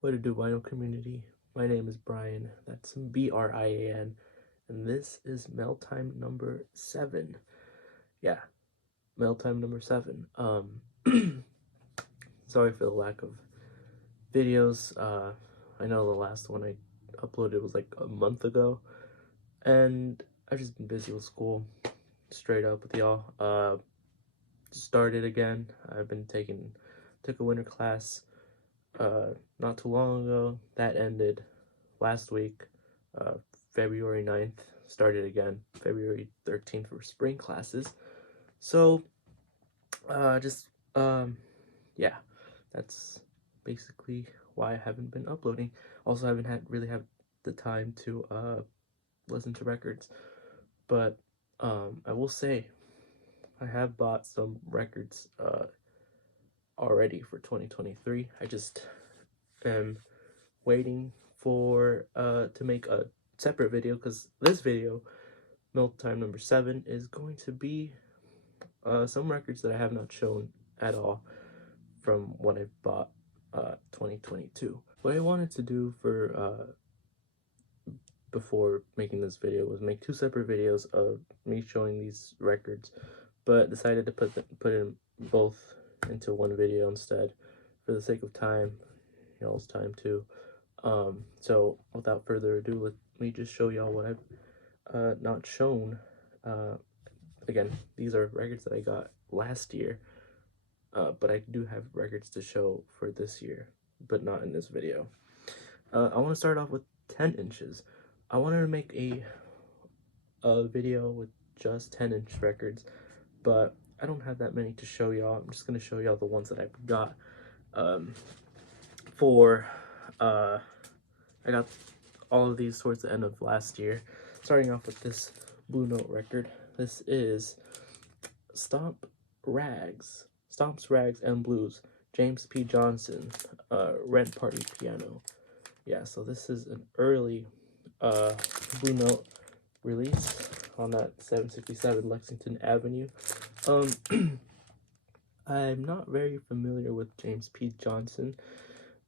What to do, vinyl community? My name is Brian. That's Brian, and this is mail time number 7. Yeah, mail time number 7. Sorry for the lack of videos. I know the last one I uploaded was like a month ago, and I've just been busy with school. Straight up with y'all. Started again. I've been took a winter class not too long ago. That ended last week, uh, February 9th. Started again February 13th for spring classes. So, just, yeah, that's basically why I haven't been uploading. Also, I haven't really had the time to, listen to records. But, I will say, I have bought some records, already for 2023. I just am waiting for to make a separate video, because this video, milk time number 7, is going to be some records that I have not shown at all from what I bought 2022. What I wanted to do for before making this video was make 2 separate videos of me showing these records, but decided to put them both into one video instead for the sake of time, y'all's time too. So without further ado, let me just show y'all what I've not shown. Again, these are records that I got last year, but I do have records to show for this year, but not in this video. I want to start off with 10 inches. I wanted to make a video with just 10-inch records, but I don't have that many to show y'all. I'm just going to show y'all the ones that I got. I got all of these towards the end of last year. Starting off with this Blue Note record. This is Stomps, Rags, and Blues, James P. Johnson, Rent Party Piano. Yeah, so this is an early Blue Note release on that 767 Lexington Avenue. I'm not very familiar with James P. Johnson,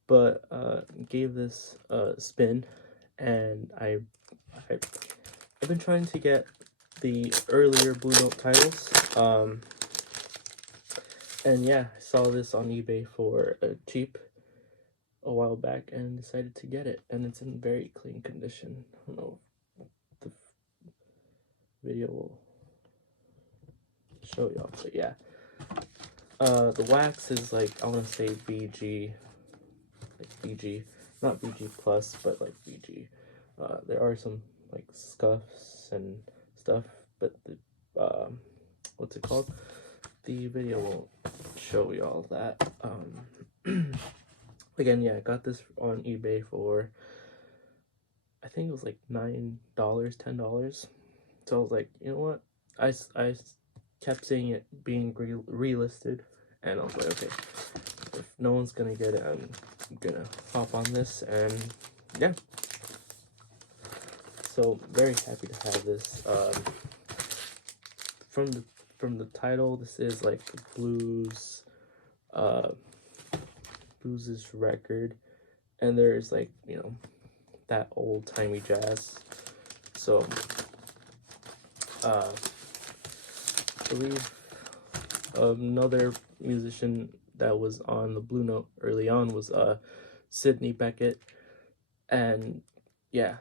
but gave this a spin, and I've been trying to get the earlier Blue Note titles, and yeah, I saw this on eBay for cheap a while back and decided to get it, and it's in very clean condition. I don't know if the video will show y'all, but yeah. The wax is like, I want to say BG, not BG plus, but like BG. There are some like scuffs and stuff, but the what's it called? The video won't show y'all that. Again, yeah, I got this on eBay for, I think it was like $9, $10. So I was like, you know what? I kept seeing it being relisted, and I was like, okay, if no one's gonna get it, I'm gonna hop on this, and yeah. So very happy to have this. From the title, this is like blues, blues' record, and there's like, you know, that old timey jazz. So I believe another musician that was on the Blue Note early on was Sidney Beckett, and yeah,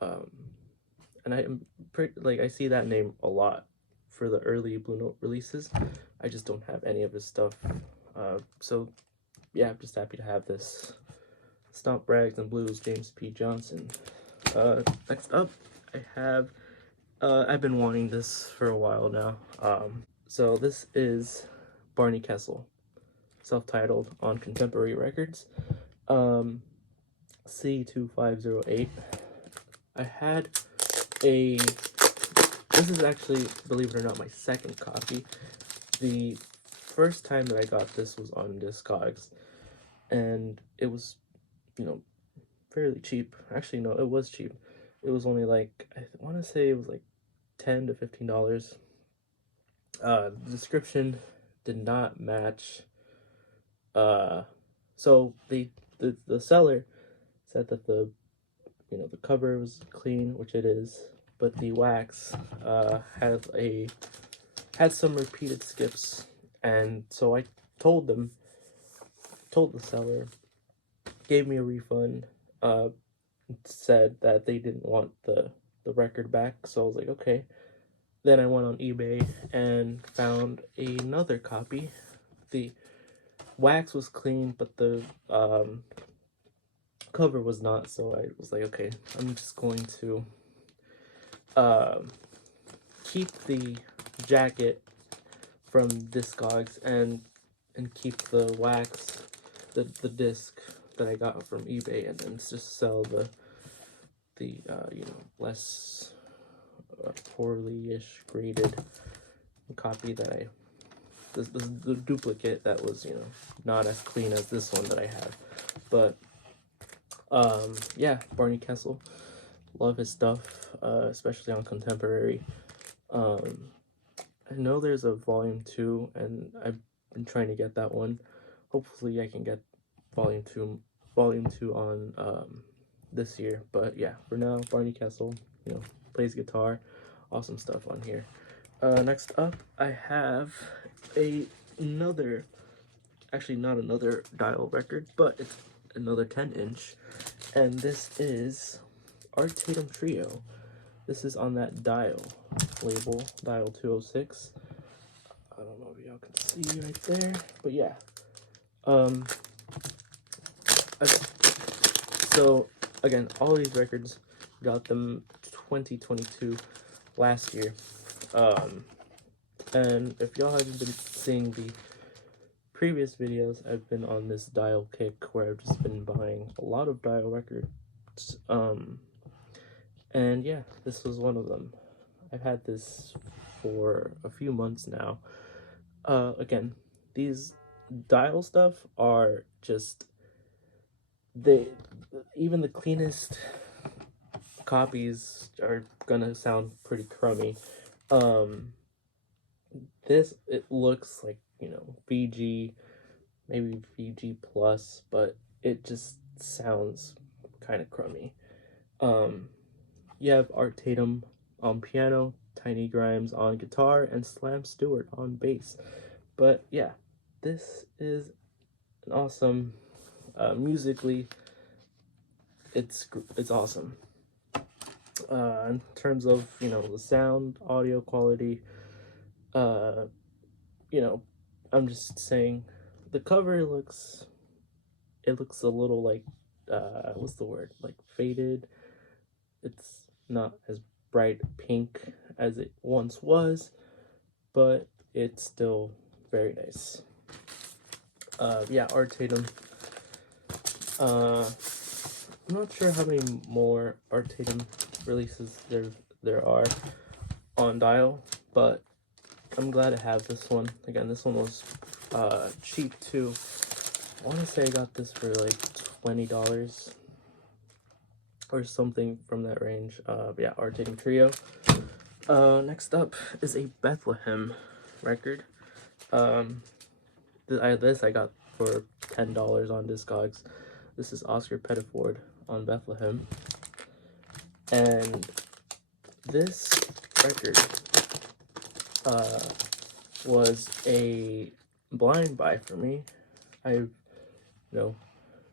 and I'm pretty, like, I see that name a lot for the early Blue Note releases. I just don't have any of his stuff, so yeah, I'm just happy to have this. Stomps, Rags, and Blues, James P. Johnson. Next up, I have, I've been wanting this for a while now. So this is Barney Kessel, self-titled on Contemporary Records, C2508. I had this is actually, believe it or not, my second copy. The first time that I got this was on Discogs, and it was, you know, fairly cheap. Actually, no, it was cheap. It was only like, I want to say it was like $10 to $15. The description did not match. So the seller said that the the cover was clean, which it is, but the wax had some repeated skips, and so I told the seller, gave me a refund, said that they didn't want the record back, so I was like, okay. Then I went on eBay and found another copy. The wax was clean, but the cover was not, so I was like, okay, I'm just going to keep the jacket from Discogs and keep the wax, the disc that I got from eBay, and then just sell the less poorly-ish graded copy that the duplicate that was not as clean as this one that I have. But yeah, Barney Kessel, love his stuff, especially on contemporary. I know there's a volume 2, and I've been trying to get that one. Hopefully I can get volume 2 on this year. But yeah, for now, Barney Kessel, plays guitar, awesome stuff on here. Next up, I have actually not another Dial record, but it's another 10-inch, and this is Art Tatum Trio. This is on that Dial label, Dial 206. I don't know if y'all can see right there, but yeah. So again, all these records, got them 2022, last year. And if y'all haven't been seeing the previous videos, I've been on this Dial kick where I've just been buying a lot of Dial records. And yeah, this was one of them. I've had this for a few months now. Again, these Dial stuff are just, even the cleanest copies are gonna sound pretty crummy. It looks like, VG, maybe VG plus, but it just sounds kind of crummy. You have Art Tatum on piano, Tiny Grimes on guitar, and Slam Stewart on bass. But yeah, this is an awesome, musically, it's awesome. In terms of, the sound, audio quality, I'm just saying, the cover looks a little like, what's the word, like faded. It's not as bright pink as it once was, but it's still very nice. Yeah, Art Tatum. I'm not sure how many more Art Tatum releases there are on Dial, but I'm glad to have this one. Again, this one was cheap too. I want to say I got this for like $20 or something from that range. Yeah, Art Tatum Trio. Next up is a Bethlehem record. This I got for $10 on Discogs. This is Oscar Pettiford on Bethlehem, and this record was a blind buy for me. I've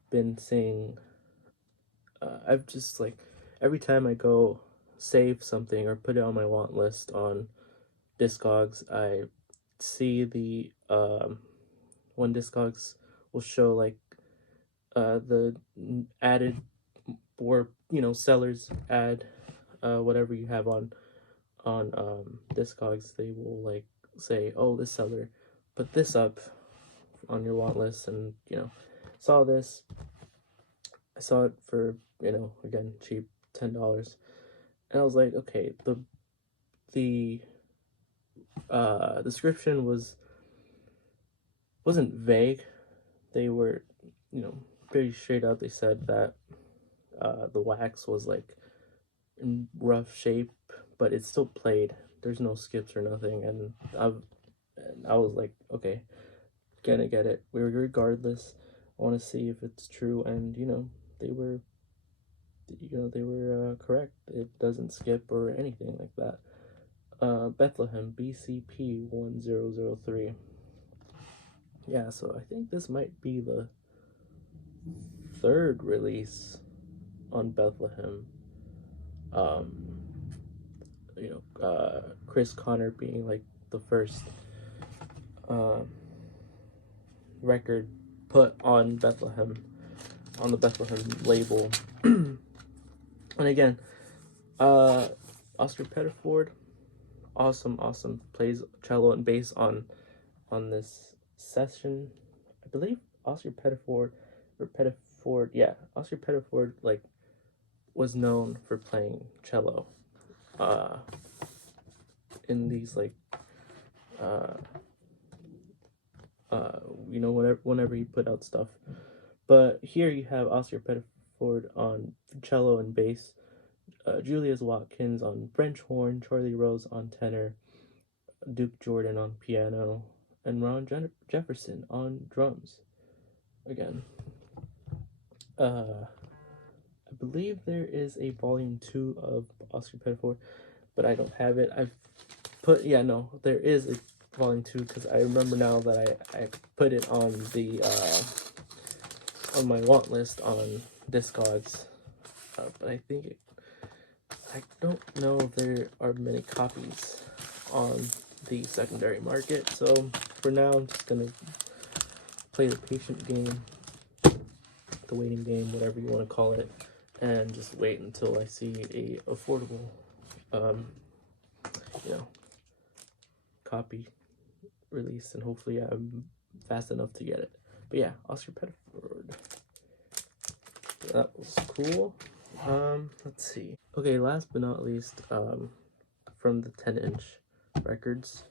been seeing, I've just like, every time I go save something or put it on my want list on Discogs, I see the when Discogs will show like the added, or sellers add whatever you have on Discogs. They will like say, oh, this seller put this up on your want list, and saw this. I saw it for again cheap, $10, and I was like, okay, the description wasn't vague. They were pretty straight up. They said that the wax was like in rough shape, but it still played. There's no skips or nothing, and I was like, okay, gonna get it. Regardless, I want to see if it's true, and they were they were correct. It doesn't skip or anything like that. Bethlehem BCP 1003. Yeah, so I think this might be the third release on Bethlehem. Chris Connor being like the first record put on Bethlehem, on the Bethlehem label. And again, Oscar Pettiford, awesome, plays cello and bass on this session. I believe Oscar Pettiford like was known for playing cello in these like whenever he put out stuff. But here you have Oscar Pettiford on cello and bass, Julius Watkins on French horn, Charlie Rose on tenor, Duke Jordan on piano, and Ron Jefferson on drums. Again, I believe there is a volume 2 of Oscar Pettiford, but I don't have it. There is a volume 2 because I remember now that I put it on the on my want list on Discogs, but I don't know if there are many copies on the secondary market. So for now, I'm just gonna play the patient game, the waiting game, whatever you want to call it, and just wait until I see a affordable copy release, and hopefully I'm fast enough to get it. But yeah, Oscar Pettiford, that was cool. Let's see. Okay, last but not least, from the 10-inch records,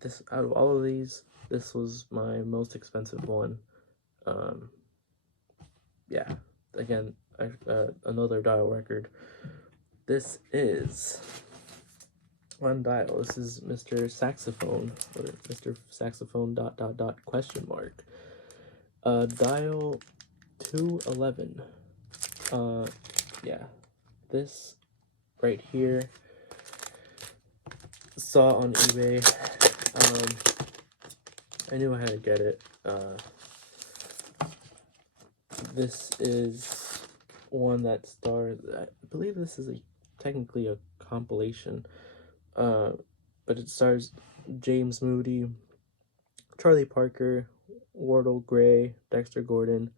this, out of all of these, this was my most expensive one. Yeah, again, another Dial record. This is on Dial. This is Mr. Saxophone, or Mr. Saxophone ... Dial 211. Yeah, this right here, saw on eBay. I knew I had to get it. This is one that stars, I believe this is technically a compilation, but it stars James Moody, Charlie Parker, Wardell Gray, Dexter Gordon,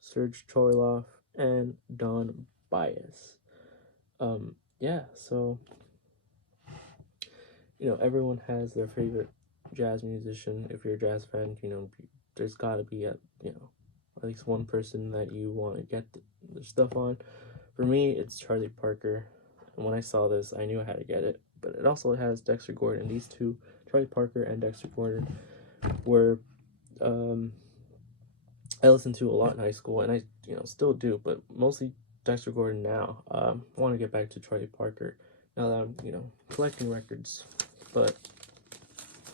Serge Chorloff, and Don Bias. Yeah, so everyone has their favorite jazz musician. If you're a jazz fan, there's got to be at least one person that you want to get their stuff on. For me, it's Charlie Parker, and when I saw this, I knew I had to get it. But it also has Dexter Gordon. These two, Charlie Parker and Dexter Gordon, were I listened to a lot in high school, and I still do, but mostly Dexter Gordon now. I want to get back to Charlie Parker now that I'm collecting records. But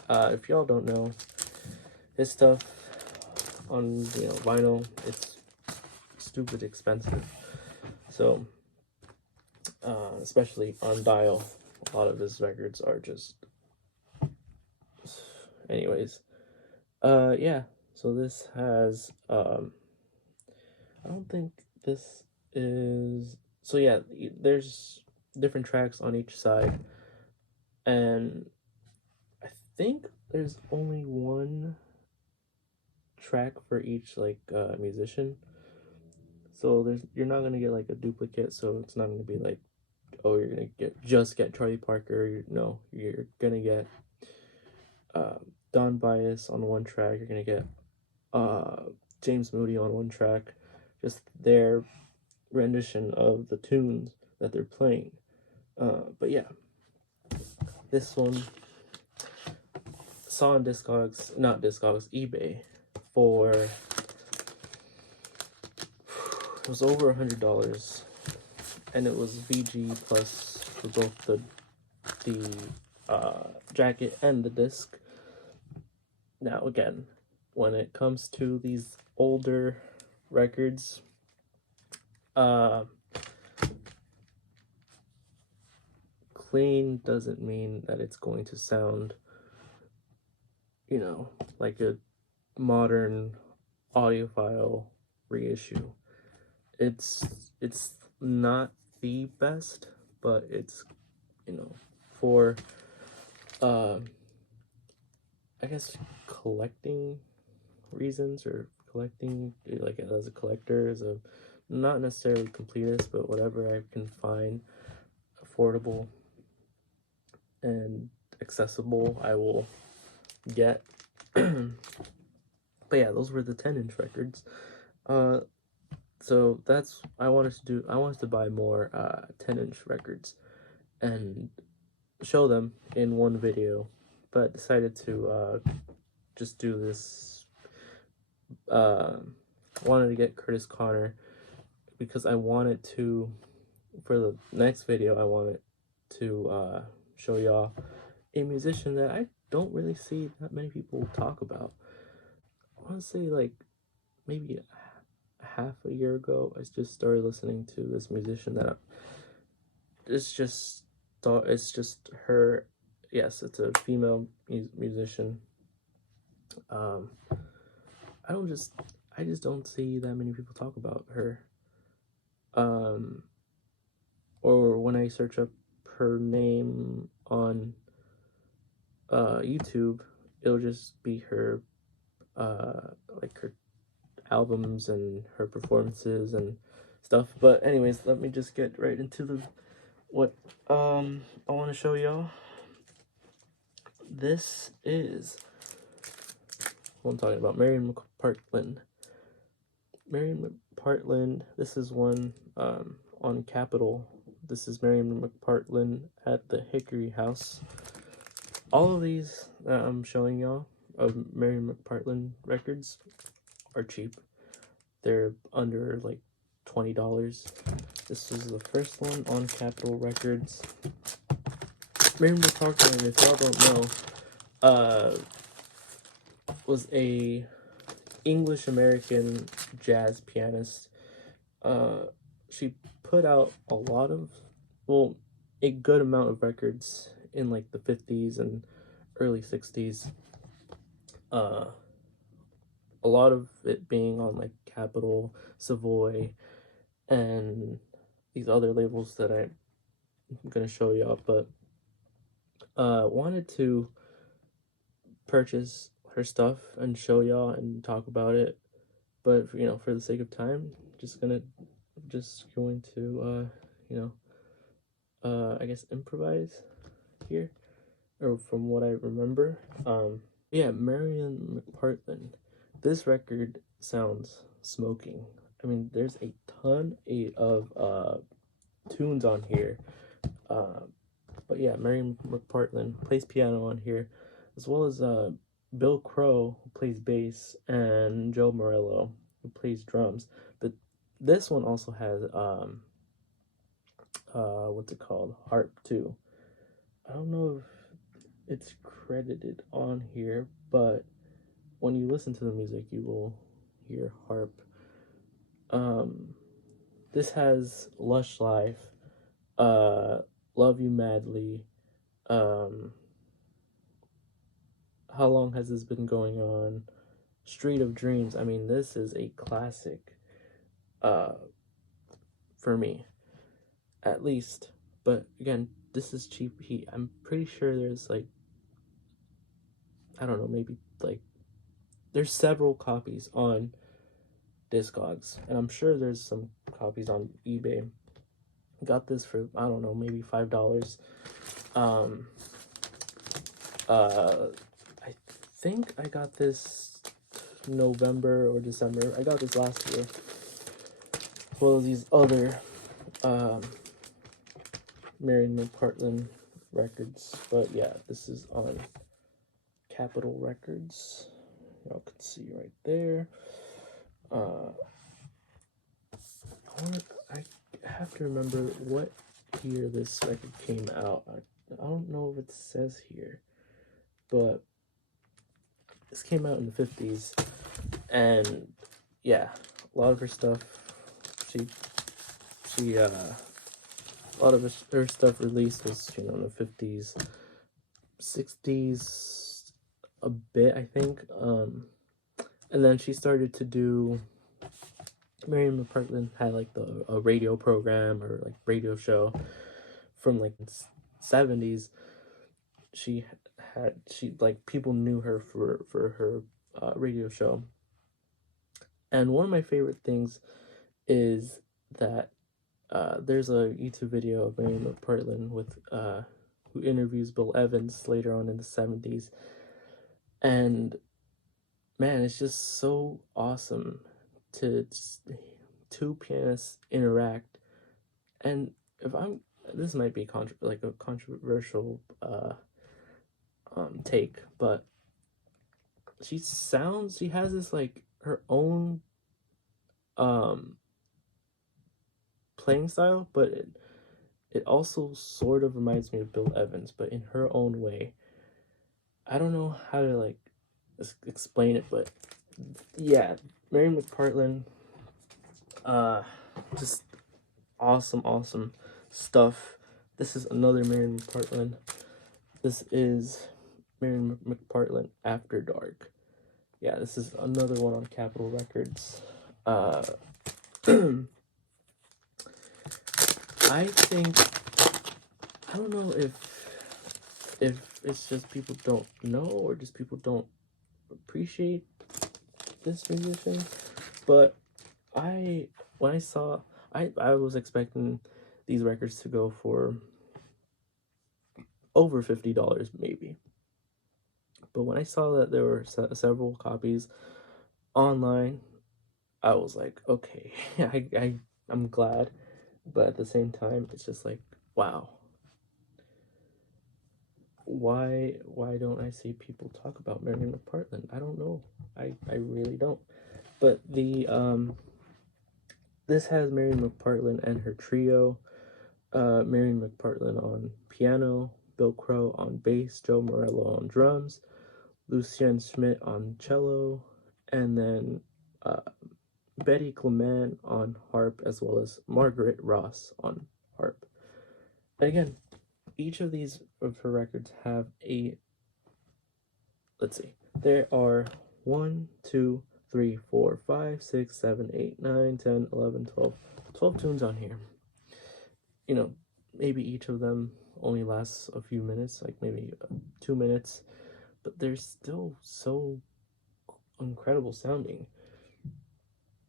if y'all don't know, his stuff on vinyl, it's stupid expensive. So especially on Dial, a lot of his records are just, anyways. Yeah, so this has I don't think this is, so yeah, there's different tracks on each side, and I think there's only one track for each musician. So you're not gonna get like a duplicate. So it's not gonna be like, oh, you're gonna get Charlie Parker. No, you're gonna get Don Bias on one track. You're gonna get James Moody on one track. Just their rendition of the tunes that they're playing. But yeah, this one saw on eBay for, it was over $100, and it was VG plus for both the jacket and the disc. Now again, when it comes to these older records, clean doesn't mean that it's going to sound, like a modern audiophile reissue. It's not the best, but it's, for I guess collecting reasons, or collecting, like, as a collector, as a not necessarily completist, but whatever I can find affordable and accessible, I will get. But yeah, those were the 10-inch records. So that's I wanted to buy more 10-inch records and show them in one video, but decided to just do this. Wanted to get Curtis Connor because I wanted to, for the next video, I wanted to show y'all a musician that I don't really see that many people talk about. I want to say, like, maybe half a year ago, I just started listening to this musician that it's just her. Yes, it's a female musician. I just don't see that many people talk about her. Or when I search up her name on YouTube, it'll just be her, like, her albums and her performances and stuff. But anyways, let me just get right into what I want to show y'all. This is what I'm talking about. Marian McPartland. Marian McPartland. This is one on Capitol. This is Marian McPartland at the Hickory House. All of these that I'm showing y'all of Marian McPartland records are cheap. They're under like $20. This is the first one on Capitol Records. Marian McPartland, if y'all don't know, was a English American jazz pianist. She put out a good amount of records in like the 50s and early 60s. A lot of it being on like Capitol, Savoy, and these other labels that I'm gonna show y'all. But wanted to purchase her stuff and show y'all and talk about it, but for the sake of time, just going to I guess improvise here, or from what I remember. Yeah, Marian McPartland. This record sounds smoking. I mean, there's a ton of tunes on here. But yeah, Marian McPartland plays piano on here, as well as Bill Crow, who plays bass, and Joe Morello, who plays drums. But this one also has what's it called? Harp too. I don't know if it's credited on here, but when you listen to the music, you will hear harp. This has Lush Life, Love You Madly, How Long Has This Been Going On, Street of Dreams. I mean, this is a classic, for me, at least. But again, this is cheap heat. I'm pretty sure there's like, I don't know, maybe like, there's several copies on Discogs, and I'm sure there's some copies on eBay. Got this for, I don't know, maybe $5. I think I got this November or December. I got this last year, as well as these other Marian McPartland records. But yeah, this is on Capitol Records. Y'all can see right there. I have to remember what year this record came out. I don't know if it says here, but this came out in the 50s, and yeah, a lot of her stuff, she a lot of her stuff released was, you know, in the 50s, 60s, a bit, I think. And then she started to do, Marian McPartland had like a radio program or like radio show from like 70s. She like people knew her for her radio show. And one of my favorite things is that there's a YouTube video of Marian McPartland with who interviews Bill Evans later on in the 70s. And man, it's just so awesome to just, two pianists interact. And if I'm, this might be like a controversial take, but she has this like her own playing style, but it also sort of reminds me of Bill Evans, but in her own way. I don't know how to like explain it, but yeah, Marian McPartland, just awesome stuff. This is another Marian McPartland. This is Marian McPartland After Dark. Yeah, this is another one on Capitol Records. I think, I don't know if it's just people don't know or just people don't appreciate this musician, but when I saw, I was expecting these records to go for over $50 maybe, but when I saw that there were several copies online, I was like, okay, I'm glad, but at the same time, it's just like, wow. Why don't I see people talk about Marian McPartland? I don't know. I really don't. But the this has Marian McPartland and her trio. Marian McPartland on piano, Bill Crow on bass, Joe Morello on drums, Lucien Schmidt on cello, and then Betty Clement on harp, as well as Margaret Ross on harp. And again, each of these of her records have a, let's see, there are 1, 2, 3, 4, 5, 6, 7, 8, 9, 10, 11, 12 tunes on here. You know, maybe each of them only lasts a few minutes, like maybe 2 minutes, but they're still so incredible sounding.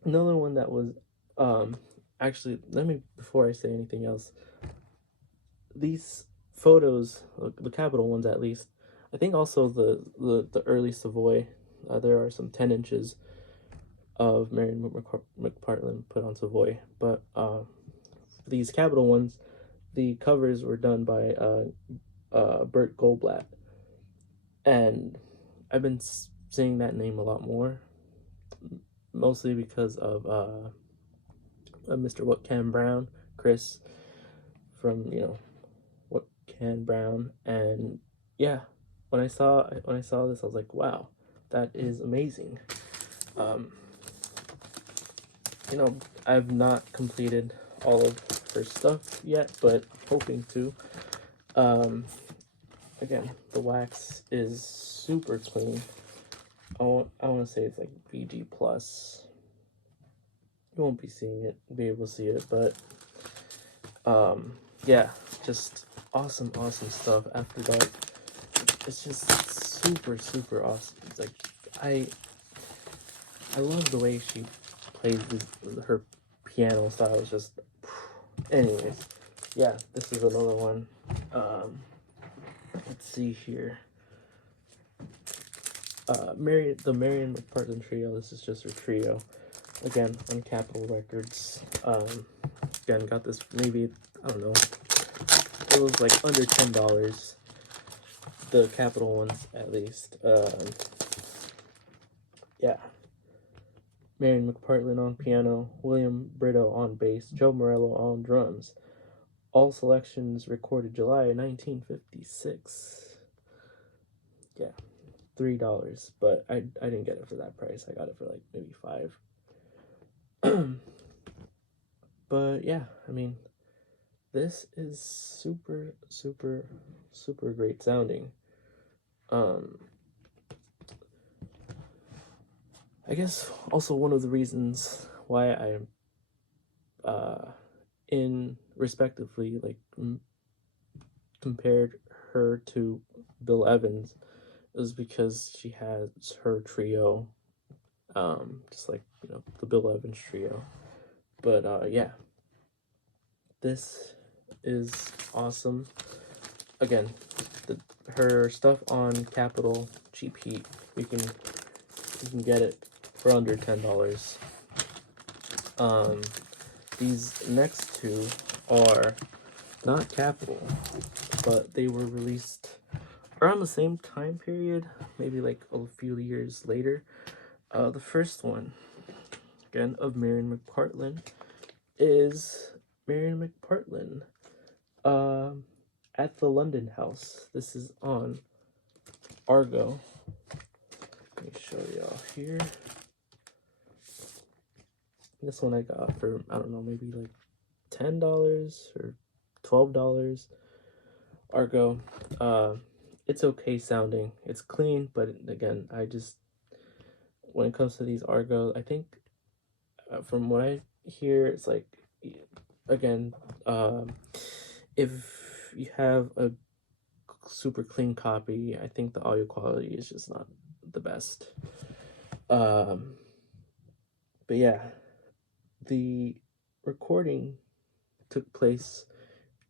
Another one that was, actually, before I say anything else, these photos, the Capitol ones at least, I think also the early Savoy, there are some 10 inches of Marian McPartland put on Savoy, but these Capitol ones, the covers were done by Bert Goldblatt, and I've been saying that name a lot more, mostly because of Mr. What Can Brown, Chris from, you know, What Can Brown. And yeah, when I saw this, I was like, wow, that is amazing. You know, I've not completed all of her stuff yet, but hoping to. Again, the wax is super clean. I want to say it's like VG plus. You won't be able to see it, but yeah, just awesome stuff. After Dark, it's just super awesome. It's like I love the way she plays her piano style. Is just, anyways, yeah, this is another one. Let's see here. The Marian McPartland trio. This is just her trio. Again, on Capitol Records. Again, got this maybe, I don't know, it was like under $10. The Capitol ones, at least. Yeah. Marian McPartland on piano, William Brito on bass, Joe Morello on drums. All selections recorded July 1956. Yeah, $3, but I didn't get it for that price. I got it for like maybe $5. But yeah, I mean, this is super, super, super great sounding. I guess also one of the reasons why I'm in respectively like compared her to Bill Evans is because she has her trio, just like the Bill Evans trio. But yeah, this is awesome. Again, her stuff on Capital Cheap Heat, you can get it for under $10. These next two are not Capital, but they were released around the same time period, maybe like a few years later. The first one, again, of Marian McPartland, is Marian McPartland at the London House. This is on Argo. Let me show y'all here. This one I got for, I don't know, maybe like $10 or $12. Argo. It's okay sounding. It's clean, but again, when it comes to these Argo, I think from what I hear, it's like, again, if you have a super clean copy, I think the audio quality is just not the best. But yeah, the recording took place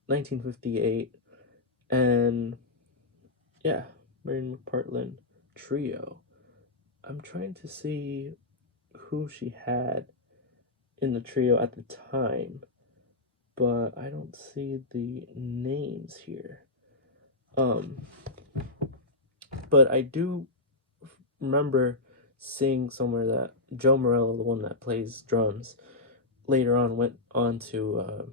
1958, and yeah, Marian McPartland trio. I'm trying to see who she had in the trio at the time, but I don't see the names here. But I do remember seeing somewhere that Joe Morello, the one that plays drums, later on went on to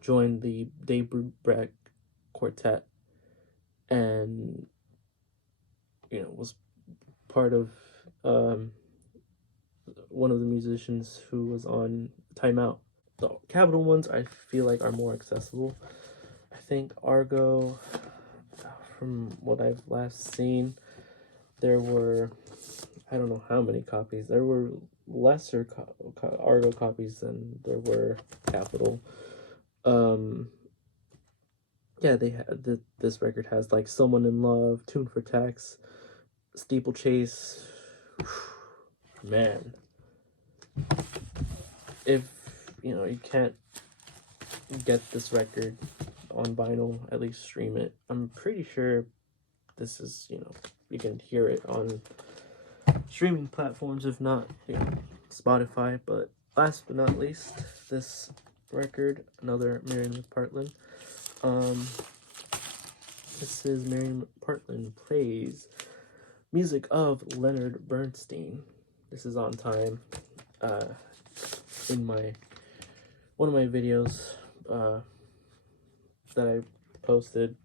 join the Dave Brubeck Quartet, and was part of one of the musicians who was on Time Out. The Capital ones I feel like are more accessible. I think Argo, from what I've last seen, there were, I don't know how many copies. There were lesser Argo copies than there were Capital. Yeah, they had this record has like Someone in Love, Tune for Text, Steeplechase. Man, if you can't get this record on vinyl, at least stream it. I'm pretty sure this is you can hear it on streaming platforms, if not Spotify. But last but not least, this record, another Marian McPartland. This is Marian McPartland plays music of Leonard Bernstein. This is on time. In one of my videos that I posted,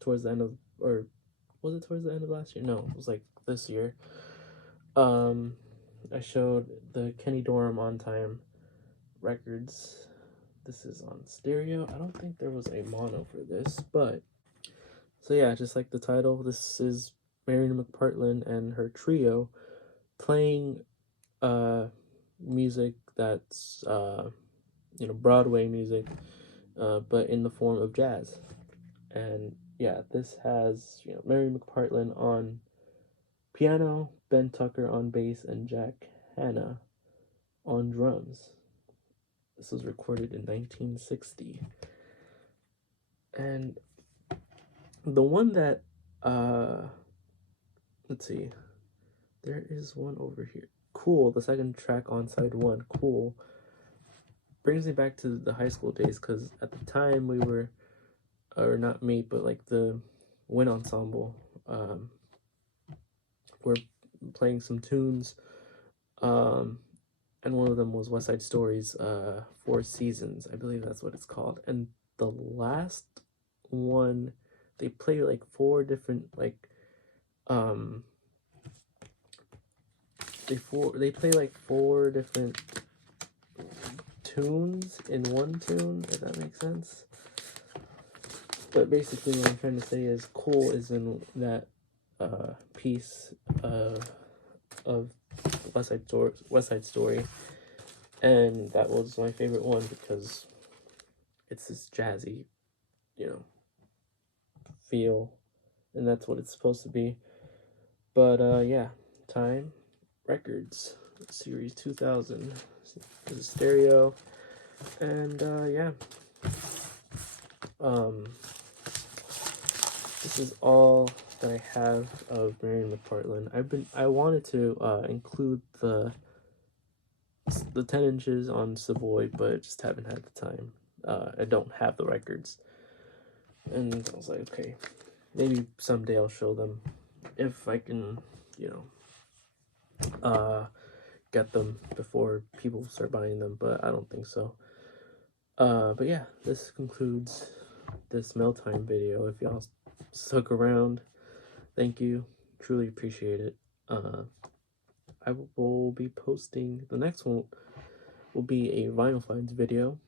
towards the end of, or was it towards the end of last year? No, it was like this year. I showed the Kenny Dorham On Time records. This is on stereo. I don't think there was a mono for this, but so yeah, just like the title, this is Marian McPartland and her trio playing music that's Broadway music, but in the form of jazz. And yeah, this has Marian McPartland on piano, Ben Tucker on bass, and Jack Hanna on drums. This was recorded in 1960. And the one that let's see, there is one over here. Cool, the second track on side one, Cool, brings me back to the high school days, because at the time we were, or not me, but like the wind ensemble, we're playing some tunes, and one of them was West Side Story's Four Seasons, I believe that's what it's called. And the last one, they play like four different they play like four different tunes in one tune, if that makes sense. But basically what I'm trying to say is cool is in that piece of West Side Story, and that was my favorite one because it's this jazzy, feel, and that's what it's supposed to be. But yeah, Time Records Series 2000 is a stereo, and yeah, this is all that I have of Marian McPartland. I wanted to include the 10 inches on Savoy, but just haven't had the time. I don't have the records, and I was like, okay, maybe someday I'll show them if I can, get them before people start buying them, but I don't think so. But yeah, this concludes this mail time video. If y'all stuck around, thank you, truly appreciate it. I will be posting, the next one will be a vinyl finds video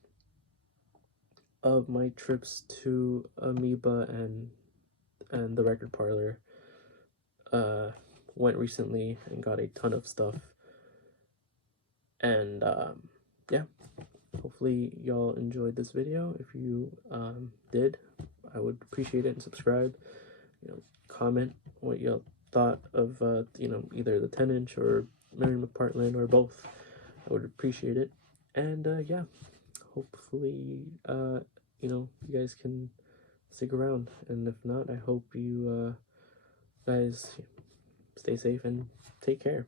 of my trips to Amoeba and the record parlor. Went recently and got a ton of stuff, and yeah, hopefully y'all enjoyed this video. If you did, I would appreciate it, and subscribe. Comment what y'all thought of either the 10-inch or Marian McPartland or both. I would appreciate it. And yeah, hopefully you guys can stick around, and if not, I hope you guys stay safe and take care.